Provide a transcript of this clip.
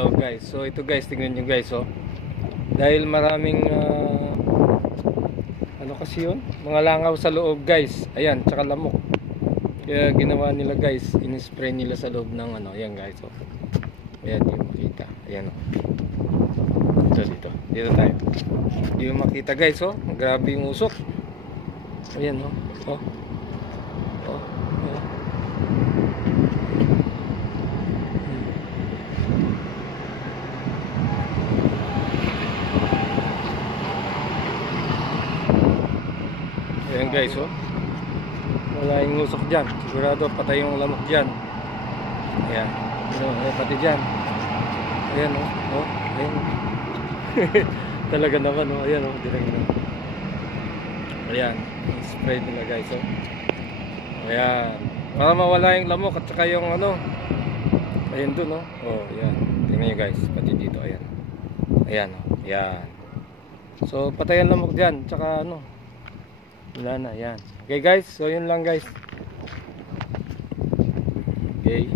Hello guys. So ito guys, tingnan nyo guys oh. Dahil maraming ano kasi yun? Mga langaw sa loob guys. Ayan, tsaka lamok. Kaya ginawa nila guys, in-spray nila sa loob ng ano. Ayan guys oh. Ayan yung makita. Ayan oh. Dito tayo. Hindi yung makita guys oh. Grabe yung usok. Ayan oh. Oh. Oh. Ayan. Ayan guys oh. Wala yung usok dyan. Sigurado patay yung lamok dyan. Ayan. Ayan pati dyan. Ayan oh. Oh. Ayan. Talaga naman oh. Ayan oh. Dirang. Ayan. Spray nila guys oh. Ayan. Para mawala yung lamok at saka yung ano. Ayan dun oh. Oh ayan. Tingnan nyo guys. Pati dito. Ayan. Ayan oh. Ayan. So patay ang lamok dyan. Tsaka ano. Wala na. Ayan. Okay guys. So yun lang guys. Okay.